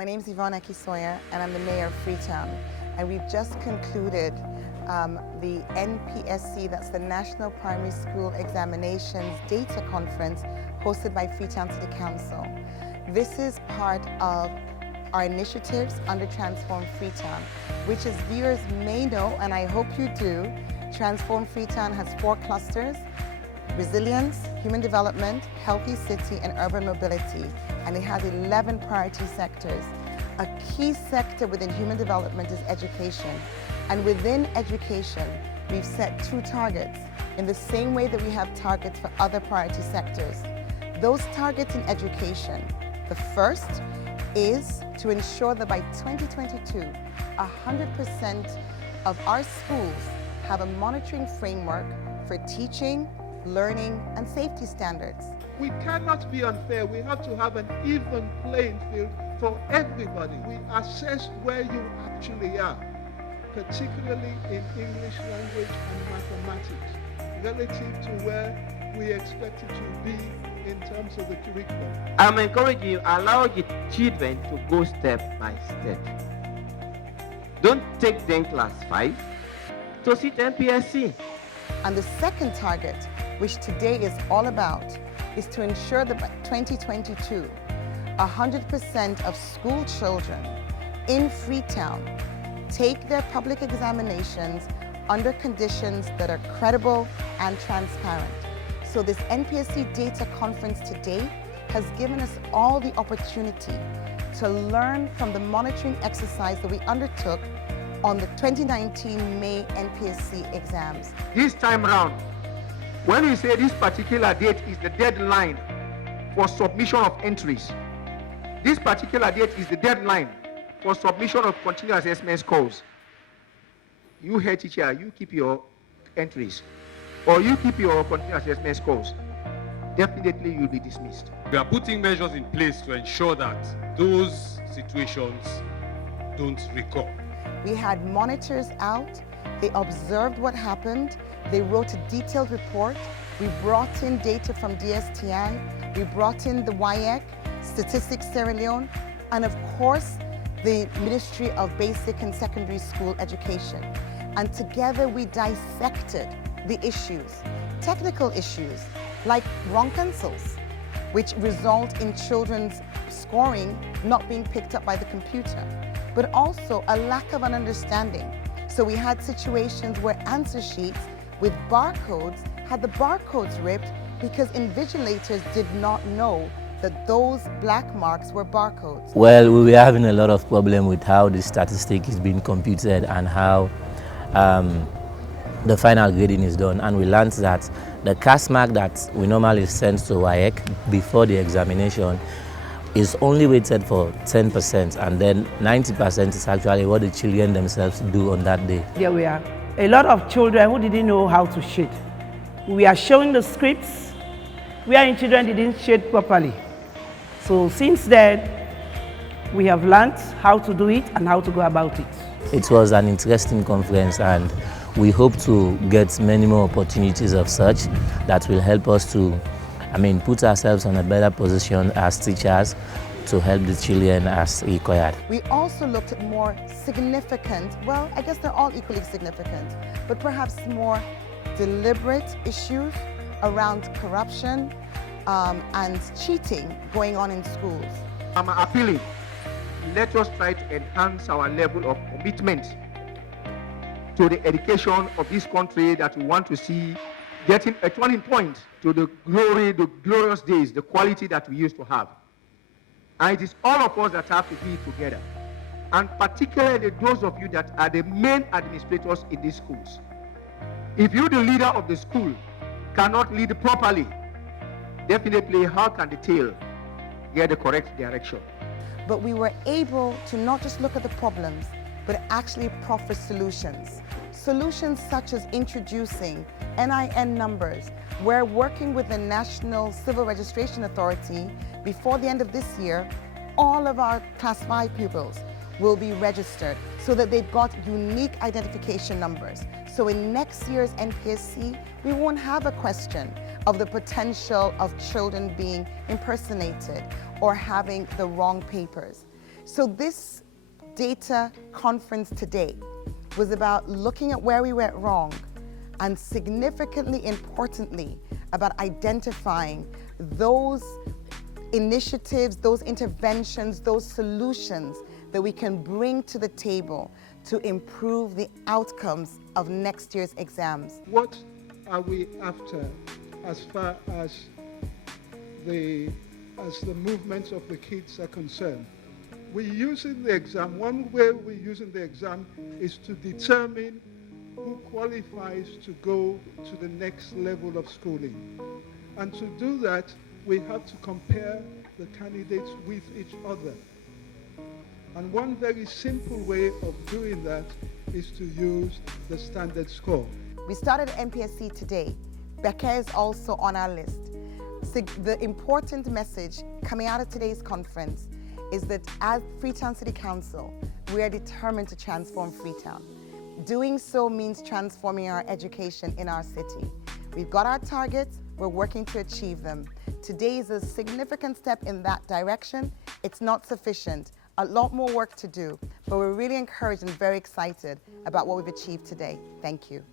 My name is Yvonne Akisoya and I'm the mayor of Freetown. And we've just concluded the NPSE, that's the National Primary School Examinations Data Conference hosted by Freetown City Council. This is part of our initiatives under Transform Freetown, which as viewers may know, and I hope you do, Transform Freetown has 4 clusters: resilience, human development, healthy city, and urban mobility. And it has 11 priority sectors. A key sector within human development is education. And within education, we've set 2 targets in the same way that we have targets for other priority sectors. Those targets in education, the first is to ensure that by 2022, 100% of our schools have a monitoring framework for teaching, learning, and safety standards. We cannot be unfair. We have to have an even playing field for everybody. We assess where you actually are, particularly in English language and mathematics, relative to where we expect it to be in terms of the curriculum. I'm encouraging you, allow your children to go step by step. Don't take them class 5 to sit NPSE. And the second target, which today is all about, is to ensure that by 2022, 100% of school children in Freetown take their public examinations under conditions that are credible and transparent. So this NPSE data conference today has given us all the opportunity to learn from the monitoring exercise that we undertook on the 2019 May NPSE exams. This time round, when we say this particular date is the deadline for submission of entries, this particular date is the deadline for submission of continuous assessment scores. You head teacher, you keep your entries, or you keep your continuous assessment scores, definitely you'll be dismissed. We are putting measures in place to ensure that those situations don't recur. We had monitors out, they observed what happened, they wrote a detailed report, we brought in data from DSTI, we brought in the WIEC, Statistics Sierra Leone, and of course, the Ministry of Basic and Secondary School Education. And together we dissected the issues, technical issues, like wrong pencils, which result in children's scoring not being picked up by the computer, but also a lack of an understanding. So we had situations where answer sheets with barcodes had the barcodes ripped because invigilators did not know that those black marks were barcodes. Well, we were having a lot of problem with how the statistic is being computed and how the final grading is done. And we learned that the CAS mark that we normally send to WIEC before the examination is only weighted for 10%, and then 90% is actually what the children themselves do on that day. There were a lot of children who didn't know how to shade. We are showing the scripts where children didn't shade properly. So since then, we have learned how to do it and how to go about it. It was an interesting conference, and we hope to get many more opportunities of such that will help us to put ourselves in a better position as teachers to help the children as required. We also looked at more significant, well, I guess they're all equally significant, but perhaps more deliberate issues around corruption and cheating going on in schools. I'm appealing, let us try to enhance our level of commitment to the education of this country that we want to see getting a turning point to the glory, the glorious days, the quality that we used to have. And it is all of us that have to be together. And particularly those of you that are the main administrators in these schools. If you, the leader of the school, cannot lead properly, definitely how can the tail get the correct direction? But we were able to not just look at the problems, but actually proffer solutions. Solutions such as introducing NIN numbers. We're working with the National Civil Registration Authority. Before the end of this year, all of our Class 5 pupils will be registered so that they've got unique identification numbers. So in next year's NPSE, we won't have a question of the potential of children being impersonated or having the wrong papers. So this data conference today was about looking at where we went wrong and significantly importantly about identifying those initiatives, those interventions, those solutions that we can bring to the table to improve the outcomes of next year's exams. What are we after as far as the movements of the kids are concerned? We're using the exam. One way we're using the exam is to determine who qualifies to go to the next level of schooling. And to do that, we have to compare the candidates with each other. And one very simple way of doing that is to use the standard score. We started NPSE today. Becca is also on our list. So the important message coming out of today's conference is that as Freetown City Council, we are determined to transform Freetown. Doing so means transforming our education in our city. We've got our targets, we're working to achieve them. Today is a significant step in that direction. It's not sufficient. A lot more work to do, but we're really encouraged and very excited about what we've achieved today. Thank you.